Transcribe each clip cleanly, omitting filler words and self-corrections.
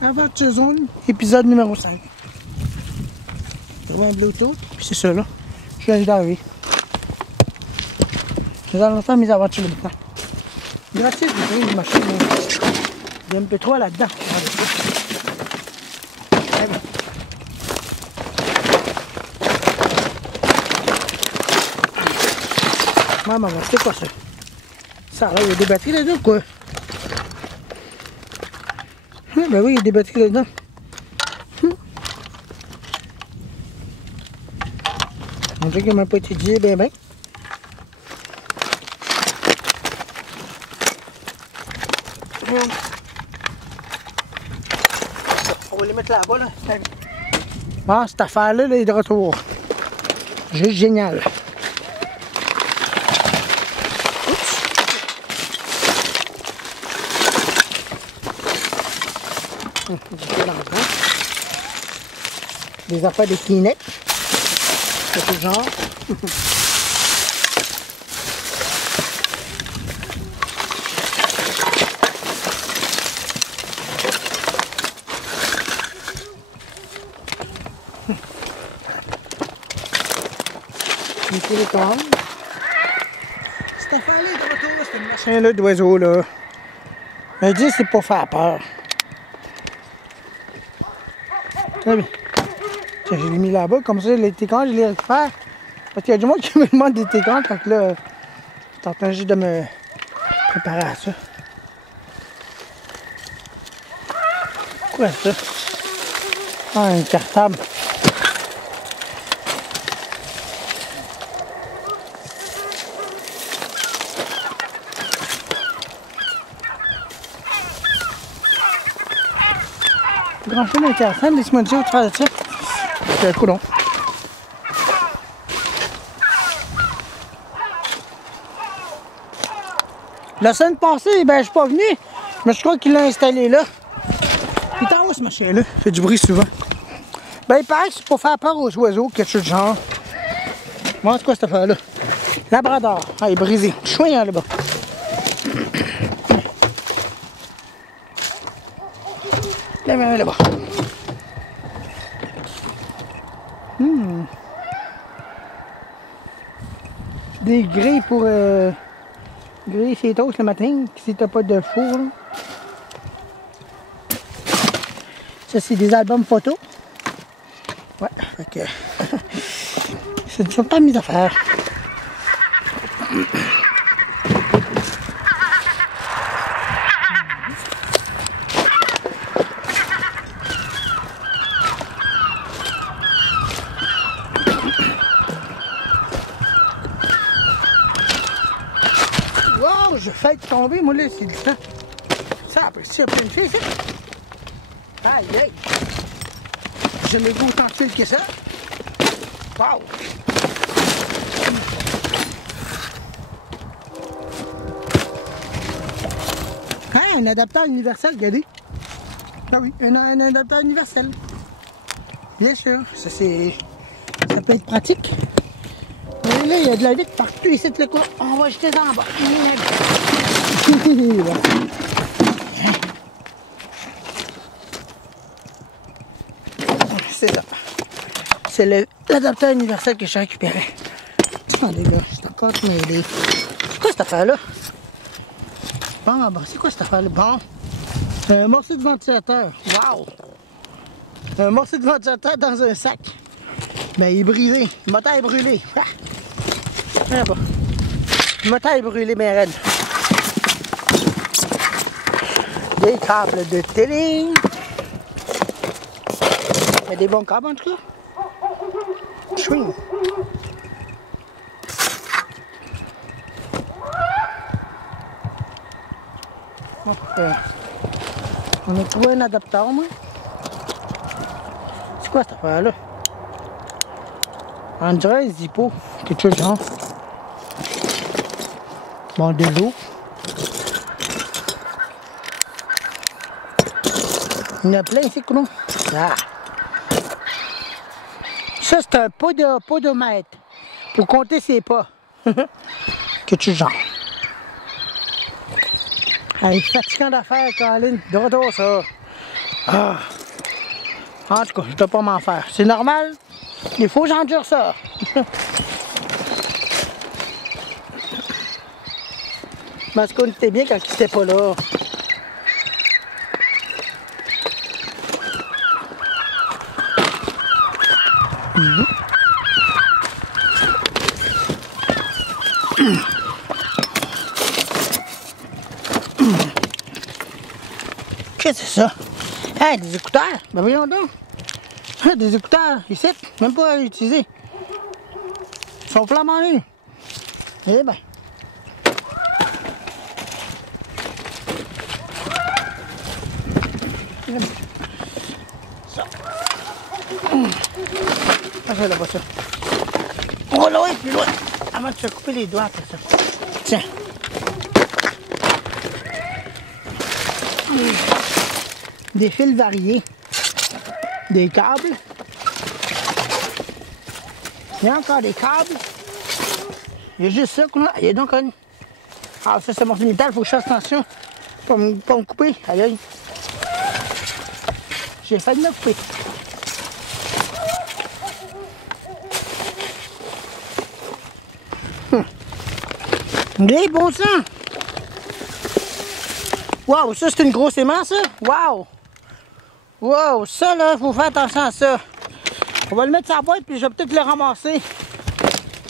Aventure Zone, épisode numéro 5. Je vois un Bluetooth, puis c'est ça là. Je viens d'arriver. Je vais en faire mes aventures là maintenant. Gratis, j'ai pris une machine. Il y a un peu trop là-dedans. Regardez ça. Très bien. Maman, c'est quoi ça? Ça, là, il y a des batteries là-dedans ou quoi? Ah, ben oui, il y a des batteries là-dedans. On dirait qu'il n'a même pas été utilisé bien bien. On va les mettre là-bas, là. Ah, cette affaire-là, là, est de retour. Juste génial. Des affaires de Kleenex. C'est tout genre. Une télécommande. Cette affaire-là est de retour, c'est une machin-là d'oiseau, là. Mais dis, c'est pour faire peur. Très bien. Je l'ai mis là-bas, comme ça, les télécommandes, je les récupère. Parce qu'il y a du monde qui me demande des télécommandes, donc là, je suis en train juste de me préparer à ça. Quoi ça? Ah, un cartable. Grand chose intéressant, laisse-moi dire au travers de ça. C'est un coulon. La semaine passée, ben je suis pas venu, mais je crois qu'il l'a installé là. Il est en haut ce machin-là, il fait du bruit souvent. Ben il paraît que c'est pour faire peur aux oiseaux, quelque chose de genre. Bon, c'est quoi cette affaire-là? Labrador, ah il est brisé, chouin là-bas. Là-bas. Des grilles pour griller ses toasts le matin, si t'as pas de four. Là. Ça, c'est des albums photos. Ouais, fait que... ce ne sont pas mes affaires. Wow, je fais tomber, moi là, c'est du temps. Ça, après, ça, après une fille, ça. Aïe, aïe. Je n'ai pas autant de fil que ça. Wow. Ah, un adaptateur universel, regardez. Ah oui, un adaptateur universel. Bien sûr, ça c'est... ça peut être pratique. Et là, il y a de la vitre partout ici, le quoi. On va jeter ça en bas. C'est ça. C'est l'adaptateur universel que j'ai récupéré. Attendez là, je suis encore mêlé. C'est quoi cette affaire-là? Bon, c'est quoi cette affaire-là? Bon, un morceau de ventilateur. Wow! Un morceau de ventilateur dans un sac. Ben, il est brisé. Le moteur est brûlé. Ah. Le moteur est brûlé, mais raide. Des câbles de télé. Il y a des bons câbles en tout cas. Chouing. On a trouvé un adaptateur, moi. C'est quoi cette affaire-là? On dirait un zippo. Quelque chose de genre. Bon, de l'eau. Il y en a plein ici, coulon. Ah. Ça, c'est un podomètre pour compter ses pas. Quelque chose de genre. Allez, fatigant d'affaires, Colin. De retour, ça. Ah. En tout cas, je ne dois pas m'en faire. C'est normal. Il faut que j'endure ça. Parce qu'on était bien quand il n'était pas là. Qu'est-ce que c'est ça? Hey, des écouteurs! Ben voyons donc! Des écouteurs, ici, même pas à utiliser. Ils sont flambant nus. Eh ben. Ça. Ah, je vais là-bas, ça. On va loin, plus loin. Avant de se couper les doigts, après ça. Tiens. Des fils variés. Des câbles. Il y a encore des câbles. Il y a juste ça qu'on a. Il y a donc un... Ah, ça c'est mon métal, il faut que je fasse attention. Pas me couper. Aïe aïe. J'ai failli me couper. Des bon sang! Wow, ça c'est une grosse aimant ça! Wow! Wow, ça là, faut faire attention à ça. On va le mettre sur la boîte puis je vais peut-être le ramasser.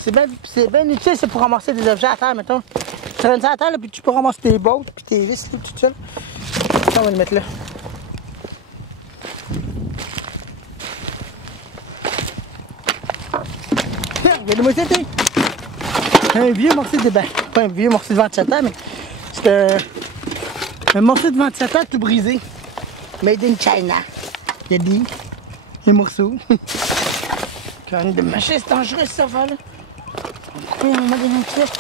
C'est bien utile, c'est pour ramasser des objets à terre, mettons. Tu traînes ça à terre là, puis tu peux ramasser tes bottes puis tes vis tout seul. Ça, on va le mettre là. Regardez-moi ça, un vieux morceau de bain. Pas un vieux morceau de ventilateur, mais c'est un morceau de ventilateur tout brisé. Made in China. Il y a des morceaux. Quand même de machin, c'est dangereux cette affaire-là. On va couper, on va donner un petit.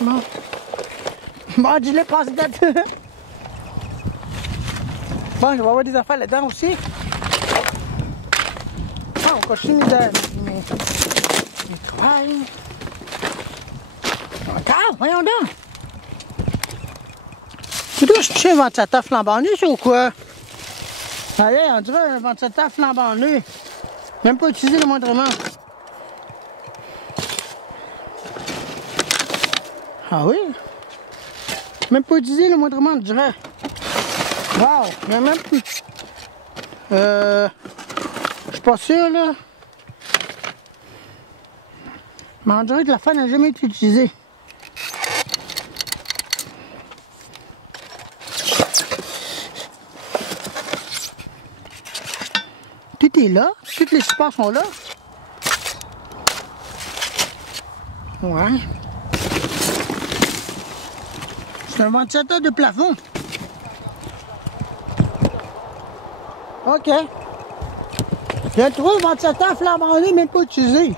Bon. Bon, dis-le, passe date. Bon, je vais avoir des affaires là-dedans aussi. Ah, on continue mes travail. Encore, voyons donc. Tu dois toucher un ventilateur flambant nu, ça ou quoi? Allez, on dirait un ventilateur flambant nu. Même pas utilisé le moindrement. Ah oui? Même pas utilisé le moindrement, je dirais. Wow, il y a même plus. Je suis pas sûr, là. Mais on dirait que la fan n'a jamais été utilisée. Tout est là, tous les supports sont là. Ouais. C'est un ventilateur de plafond. OK. J'ai trouvé un ventilateur flambant nu, même pas utilisé.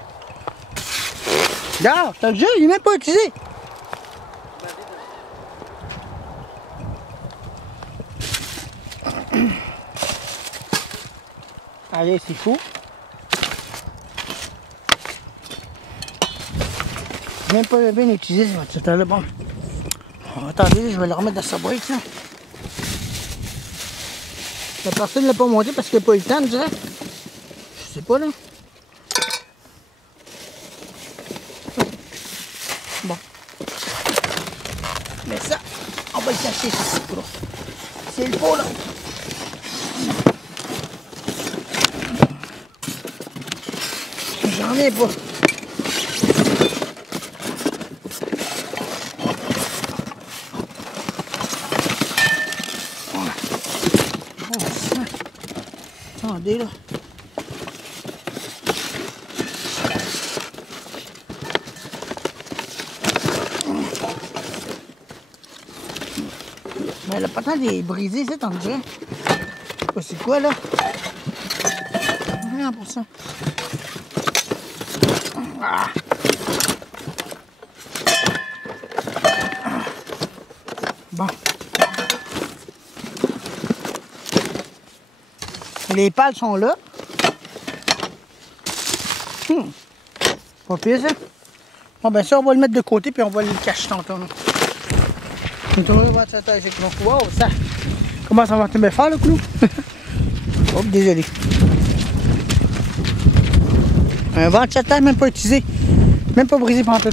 Regarde, t'as le jeu, il n'est même pas utilisé. Allez, c'est fou. Même pas bien utilisé ce ventilateur-là. Bon. Attendez, je vais le remettre dans sa boîte. Là. La personne ne l'a pas monté parce qu'il n'a pas eu le temps, je dirais. Je sais pas, là. Bon. Mais ça, on va le cacher ici. C'est le pot, là. J'en ai pas. Attendez, là. Mais le patin est brisé, c'est en dirait. C'est quoi, là? Rien pour ça. Ah. Bon. Les pales sont là. Pas pire, ça. Bon, ben ça, on va le mettre de côté puis on va le cacher tantôt. Wow, ça. commence à monter bien fort le clou. Oh, désolé. Un ventilateur même pas utilisé. Même pas brisé pendant tout.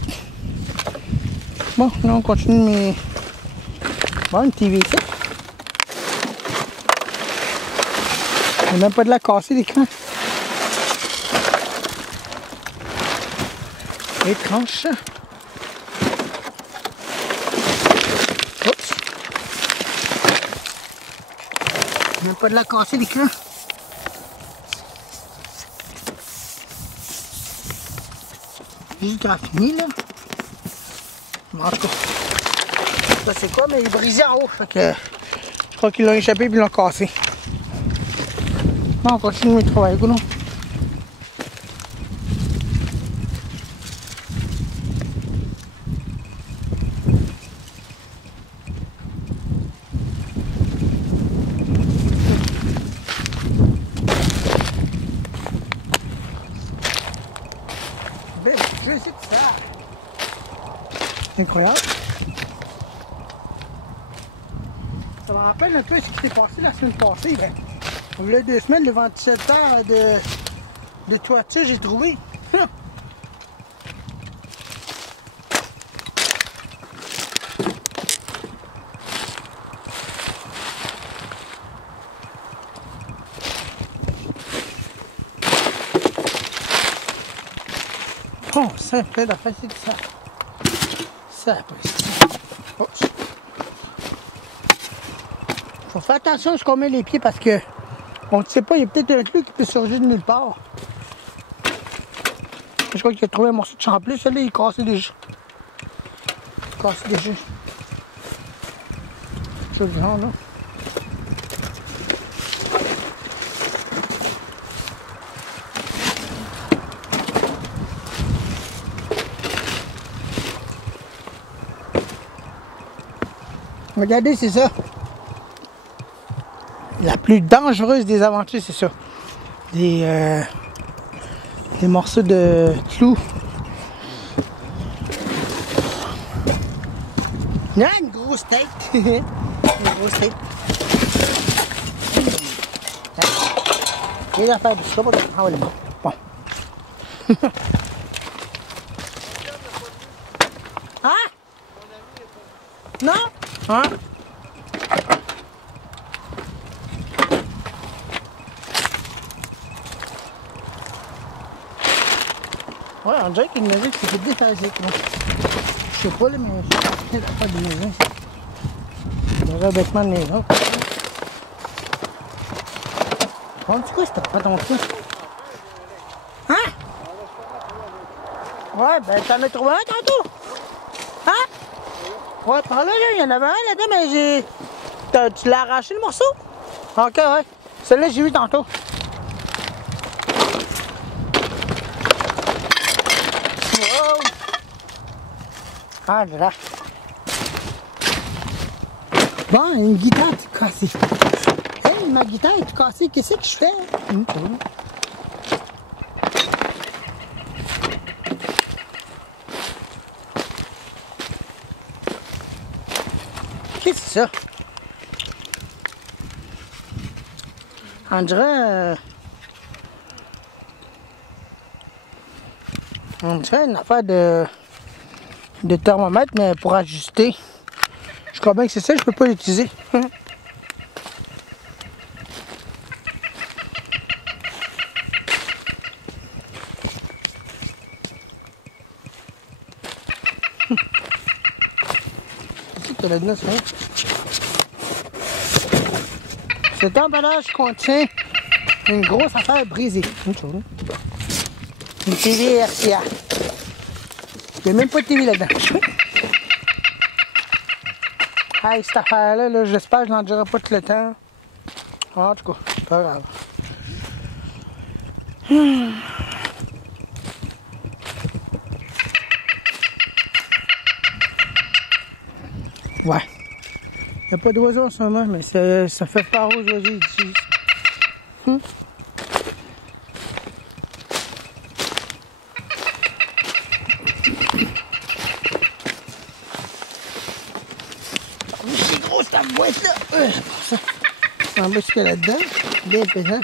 Bon, là on continue mes... Bon, une TV ici. Il n'y a même pas de la casser l'écran. Étrange ça. Oups. Il n'y a même pas de la casser l'écran. Juste à fini là. En tout cas. Ça c'est quoi, mais il est brisé en haut. Fait que je crois qu'ils l'ont échappé et ils l'ont cassé. Bon, on continue de travailler, non? Ben, je sais que ça. Incroyable. Ça me rappelle un peu ce qui s'est passé la semaine passée. Ben, il y a 2 semaines, le ventilateur de toiture, j'ai trouvé. Oh, ça, plein d'affaires, c'est ça. Ça, après ça. Oups. Faut faire attention à ce qu'on met les pieds parce que on ne sait pas, il y a peut-être un truc qui peut surgir de nulle part. Je crois qu'il a trouvé un morceau de champlé, celui-là il est cassé déjà. Cassé déjà. Je le genre là. Regardez, c'est ça. La plus dangereuse des aventures, c'est ça. Des morceaux de clous. Il y a une grosse tête. Une grosse tête. Les affaires du choix, ah ouais, bon. Hein? Non? Hein? Ouais, on dirait qu'il me dit que c'était déphasé. Je sais pas, là, mais c'est peut-être pas de maison. Le revêtement de maison. Bon, tu quoi, c'était pas ton truc? Hein? Ouais, ben t'en as trouvé un tantôt? Hein? Ouais, par là, il y en avait un là-dedans, mais j'ai... Tu l'as arraché le morceau? Ok, ouais. Celui-là, j'ai vu tantôt. Wow! Ah là. Bon, une guitare est cassée. Hey, ma guitare est cassée, qu'est-ce que je fais? Qu'est-ce que c'est ça? On dirait... on dirait une affaire de thermomètre, mais pour ajuster. Je crois bien que c'est ça, je peux pas l'utiliser. C'est que là-dedans, c'est cet emballage contient une grosse affaire brisée. Une TV RCA. Il n'y a même pas de TV là-dedans. Hey, cette affaire-là, là, j'espère que je n'en dirai pas tout le temps. En tout cas, c'est pas grave. Ouais. Il n'y a pas d'oiseaux en ce moment, mais ça fait peur aux oiseaux ici. C'est gros cette boîte là. En bas jusqu'à là-dedans. Bien pesant.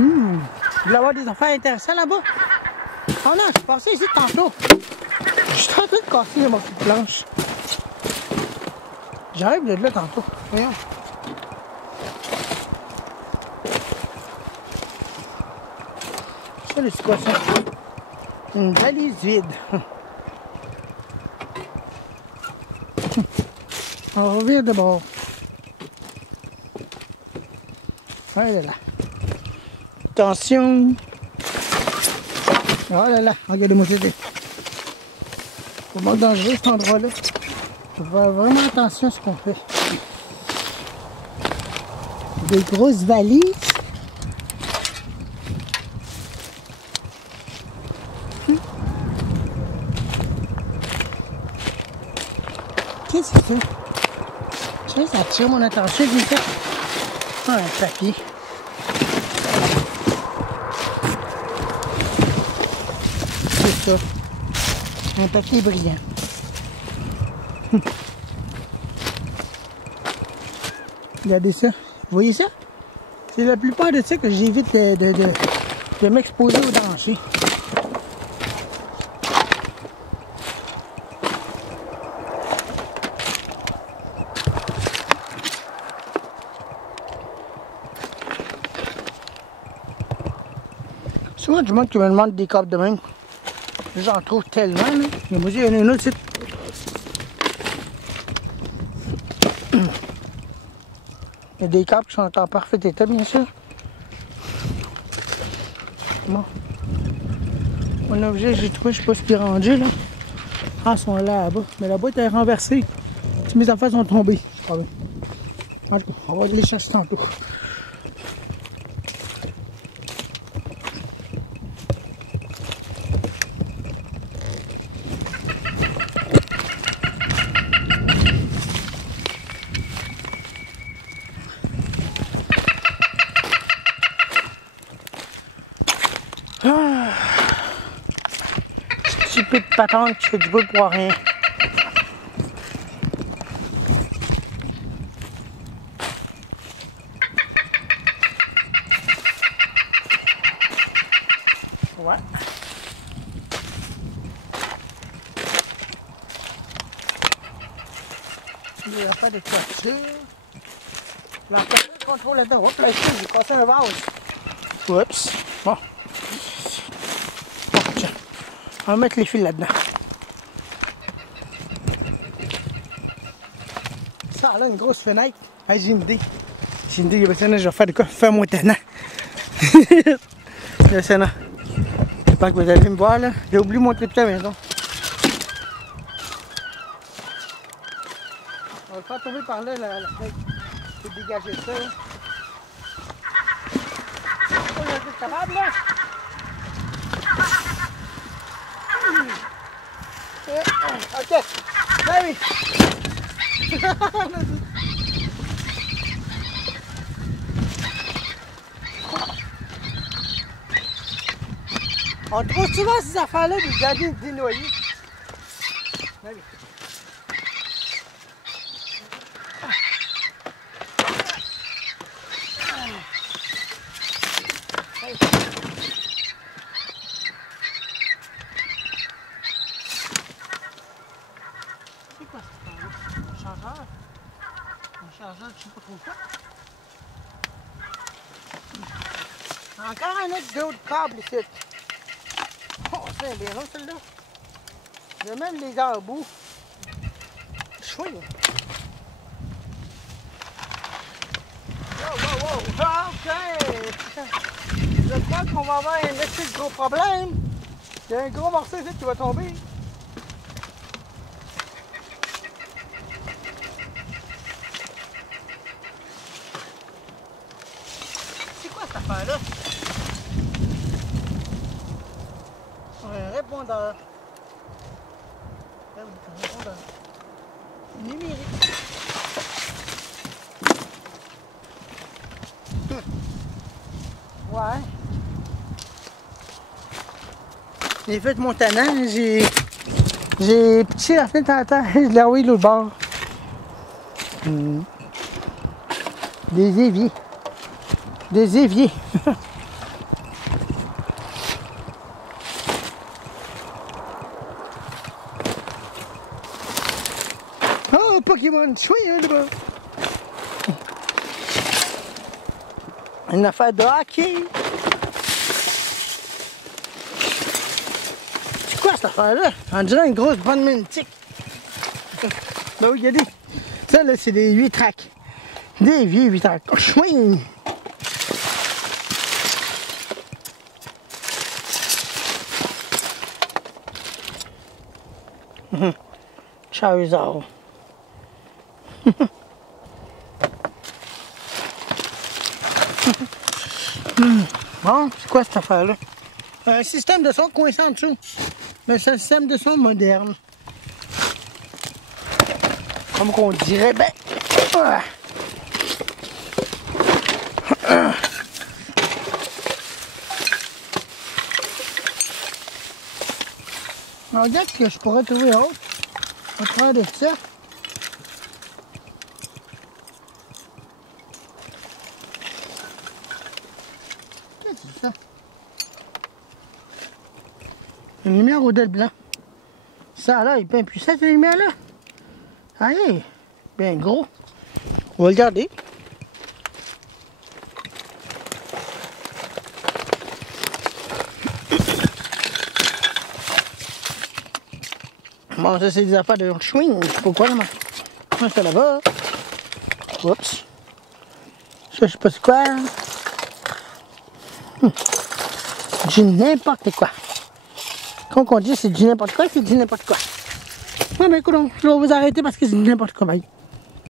Il va y avoir des affaires intéressantes là-bas. Oh non, je suis passé ici tantôt. Je suis en train de casser ma petite planche. J'arrive de là tantôt. Voyons. Ça, c'est quoi ça? Une valise vide. On revient de bord. Oh là là. Attention. Oh là là, regardez-moi ça. C'est vraiment dangereux cet endroit-là. Il faut faire vraiment attention à ce qu'on fait. Des grosses valises. Qu'est-ce que c'est ça? Ça, ça attire mon attention. J'ai fait un papier. C'est ça. Un papier brillant. Regardez ça. Vous voyez ça? C'est la plupart de ça que j'évite de m'exposer au danger. Souvent, du monde qui me demande des câbles de même. J'en trouve tellement. Là. Mais moi, il y en a un autre site. Il y a des câbles qui sont en parfait état, bien sûr. Bon. Mon objet, j'ai trouvé, je sais pas ce qui est rendu là. Ah, ils sont là-bas. Mais la boîte est renversée. Toutes mes affaires sont tombées. En tout cas, on va les chercher tantôt. Ah. Stupide patente qui fait du bruit pour rien. Ouais. Il n'y a pas de torture. La personne contrôle là-dedans. Hop là, j'ai cassé un vase. Oups. Bon. Bon, tiens. On va mettre les fils là-dedans. Ça a là une grosse fenêtre. Hey, j'ai une idée. J'ai une idée, je vais faire de quoi? Faire-moi tannant. Le Sénat. J'espère que vous allez me voir là. J'ai oublié de montrer toute la maison. On va le faire tomber par là, la fenêtre. Je vais dégager ça. Là. Oh, il est capable là. Ok. Ben oui. On trouve souvent ces affaires-là des gadgets dénoyés. Ben oui. C'est quoi cette affaire-là? Un chargeur? Un chargeur, je sais pas trop quoi. Encore un autre câble ici. Oh, c'est bien long celle-là. Il y a même les embouts. Chouille. Wow, wow, wow. Ok. Je crois qu'on va avoir un assez gros problème. Il y a un gros morceau ici qui va tomber. C'est quoi cette affaire-là? Un répondeur. Ah oui, un répondeur. Numérique. Ouais. J'ai fait mon tannant, j'ai pitché la fenêtre en terre, je l'ai envoyé de l'autre bord. Des éviers. Des éviers. Oh, Pokémon, chouïa là-bas. Une affaire de hockey. C'est quoi cette affaire-là? On dirait une grosse bande magnétique. Ben oui, regardez. Ça, là, c'est des 8 tracks. Des vieux 8 tracks. Oh, chouïa! Charizard. Bon, c'est quoi cette affaire-là? Un système de son coincé en dessous. Mais c'est un système de son moderne. Comme qu'on dirait, ben... Regarde que je pourrais trouver autre. On va prendre ça. Qu'est-ce que c'est ça? Une lumière au del blanc. Ça là, il est bien puissant cette lumière-là. Allez, bien gros. On va le garder. Bon, ça c'est des affaires de chewing, je sais pas quoi là. Moi c'est là-bas. Oups. Ça je sais pas c'est quoi. Du n'importe quoi. Quand on dit c'est du n'importe quoi, c'est du n'importe quoi. Ouais mais écoute, je vais vous arrêter parce que c'est du n'importe quoi. Bye.